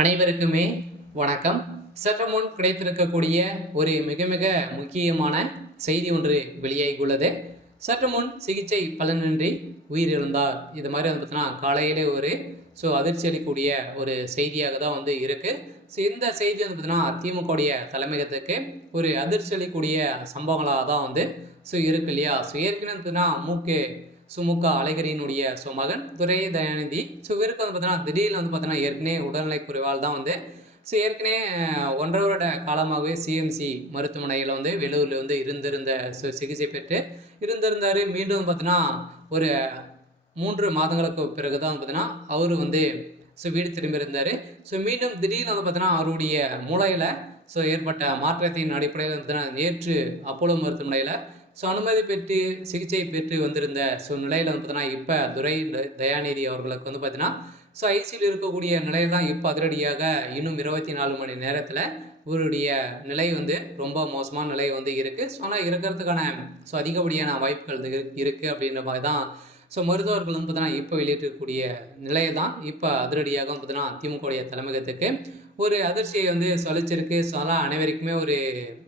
அனைவருக்குமே வணக்கம். சற்று முன் கிடைத்திருக்கக்கூடிய ஒரு மிக மிக முக்கியமான செய்தி ஒன்று வெளியாகியுள்ளது. சற்று முன் சிகிச்சை பலனின்றி உயிரிழந்தார். இது மாதிரி வந்து பார்த்தீங்கன்னா காலையிலே ஒரு அதிர்ச்சி அளிக்கக்கூடிய ஒரு செய்தியாக தான் வந்து இருக்குது. இந்த செய்தி வந்து பார்த்தீங்கன்னா திமுகவுடைய தலைமையகத்துக்கு ஒரு அதிர்ச்சி அளிக்கக்கூடிய சம்பவங்களாக தான் வந்து இருக்கு இல்லையா. ஏற்கனவே பார்த்தீங்கன்னா சுமுக அழகிரியினுடைய மகன் துரை தயாநிதி இவருக்கு வந்து பார்த்தீங்கன்னா திடீர்னு வந்து பார்த்தீங்கன்னா ஏற்கனவே உடல்நிலை குறைவால் தான் வந்து ஏற்கனவே 1.5 வருட காலமாகவே சிஎம்சி மருத்துவமனையில் வந்து வெளியூரில் வந்து இருந்திருந்த சிகிச்சை பெற்று இருந்திருந்தார். மீண்டும் வந்து பார்த்தீங்கன்னா ஒரு 3 மாதங்களுக்கு பிறகு தான் பார்த்தீங்கன்னா அவர் வந்து வீடு திரும்பியிருந்தார். மீண்டும் திடீர்னு வந்து பார்த்தீங்கன்னா அவருடைய மூளையில் ஏற்பட்ட மாற்றத்தின் அடிப்படையில் பார்த்தீங்கன்னா நேற்று அப்போலோ மருத்துவமனையில் அனுமதி பெற்று சிகிச்சை பெற்று வந்திருந்த நிலையில் வந்து பார்த்தீங்கன்னா இப்போ துரை தயாநிதி அவர்களுக்கு வந்து பார்த்தீங்கன்னா ஐசியில் இருக்கக்கூடிய நிலையில் தான் இப்போ அதிரடியாக இன்னும் 24 மணி நேரத்தில் இவருடைய நிலை வந்து ரொம்ப மோசமான நிலை வந்து இருக்குது. ஆனால் இருக்கிறதுக்கான அதிகப்படியான வாய்ப்புகள் இருக்குது அப்படின்ற மாதிரி தான் மருத்துவர்கள் வந்து பார்த்தீங்கன்னா இப்போ வெளியிட்டிருக்கக்கூடிய நிலையை தான் இப்போ அதிரடியாக வந்து பார்த்தீங்கன்னா திமுகவுடைய தலைமையகத்துக்கு ஒரு அதிர்ச்சியை வந்து சொல்லிச்சிருக்கு. அதனால் அனைவருக்குமே ஒரு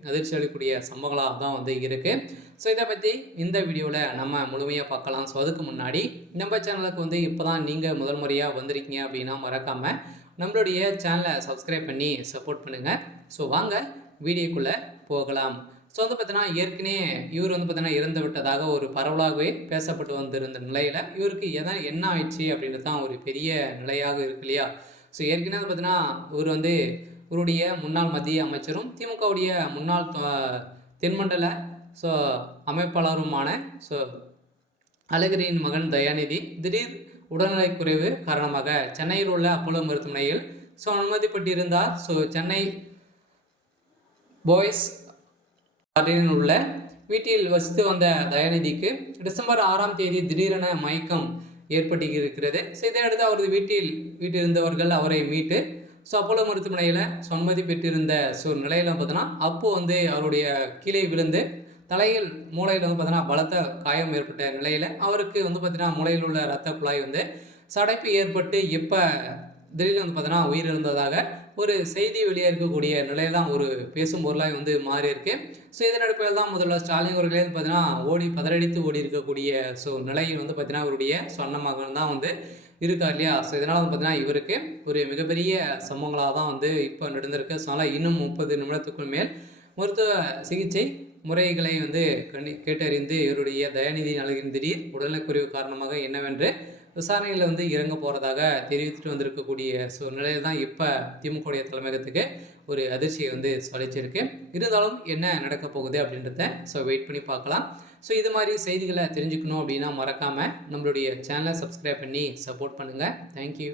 அதிர்ச்சி அளிக்கக்கூடிய சம்பவங்களாக தான் வந்து இருக்குது. இதை பற்றி இந்த வீடியோவில் நம்ம முழுமையாக பார்க்கலாம். அதுக்கு முன்னாடி நம்ம சேனலுக்கு வந்து இப்போ தான் நீங்கள் முதல் முறையாக வந்திருக்கீங்க அப்படின்னா மறக்காமல் நம்மளுடைய சேனலை சப்ஸ்கிரைப் பண்ணி சப்போர்ட் பண்ணுங்கள். வாங்க வீடியோக்குள்ளே போகலாம். வந்து பார்த்தீங்கன்னா ஏற்கனவே இவர் வந்து பார்த்தீங்கன்னா இறந்து விட்டதாக ஒரு பரவலாகவே பேசப்பட்டு வந்திருந்த நிலையில் இவருக்கு என்ன ஆயிடுச்சு அப்படின்றது தான் ஒரு பெரிய நிலையாக இருக்கு இல்லையா. ஏற்கனவே வந்து பார்த்தீங்கன்னா இவர் வந்து இவருடைய முன்னாள் மத்திய அமைச்சரும் திமுகவுடைய முன்னாள் தென்மண்டல அமைப்பாளருமான அழகிரியின் மகன் தயாநிதி திடீர் உடல்நலை குறைவு காரணமாக சென்னையில் உள்ள அப்போலோ மருத்துவமனையில் அனுமதிப்பட்டிருந்தார். சென்னை பாய்ஸ் உள்ள வீட்டில் வசித்து வந்த தயாநிதிக்கு டிசம்பர் 6ஆம் தேதி திடீரென மயக்கம் ஏற்பட்டிருக்கிறது. இதையடுத்து அவரது வீட்டில் இருந்தவர்கள் அவரை மீட்டு அப்போலோ மருத்துவமனையில் அனுமதி பெற்றிருந்த நிலையில் பார்த்தீங்கன்னா அப்போ வந்து அவருடைய கீழே விழுந்து தலையில் மூளையில் வந்து பார்த்தீங்கன்னா பலத்த காயம் ஏற்பட்ட நிலையில் அவருக்கு வந்து பார்த்தீங்கன்னா மூளையில் உள்ள இரத்த குழாய் வந்து சடைப்பு ஏற்பட்டு இப்போ திடீர்னு வந்து பார்த்தீங்கன்னா உயிரிழந்ததாக ஒரு செய்தி வெளியே இருக்கக்கூடிய நிலையில் தான் ஒரு பேசும் பொருளாக வந்து மாறி இருக்கு. இதன் அடிப்படையில் தான் முதல்ல ஸ்டாலின் அவர்களே பார்த்தீங்கன்னா பதறடித்து ஓடி இருக்கக்கூடிய நிலையில் வந்து பார்த்தீங்கன்னா அவருடைய சொன்னமாக தான் வந்து இருக்கார் இல்லையா. இதனால் வந்து பார்த்தீங்கன்னா இவருக்கு ஒரு மிகப்பெரிய சம்பவங்களாக தான் வந்து இப்போ நடந்திருக்கு. அதனால் இன்னும் 30 நிமிடத்துக்குள் மேல் மருத்துவ சிகிச்சை முறைகளை வந்து கேட்டறிந்து இவருடைய தயாநிதி அழகின் திடீர் உடல்நலக்குறைவு காரணமாக என்னவென்று விசாரணையில் வந்து இறங்க போகிறதாக தெரிவித்துட்டு வந்திருக்கக்கூடிய நிலையில் தான் இப்போ திமுகவுடைய தலைமையகத்துக்கு ஒரு அதிர்ச்சியை வந்து சொல்லிச்சிருக்கு. இருந்தாலும் என்ன நடக்க போகுது அப்படின்றத வெயிட் பண்ணி பார்க்கலாம். இது மாதிரி செய்திகளை தெரிஞ்சுக்கணும் அப்படின்னா மறக்காமல் நம்மளுடைய சேனலை சப்ஸ்கிரைப் பண்ணி சப்போர்ட் பண்ணுங்கள். தேங்க்யூ.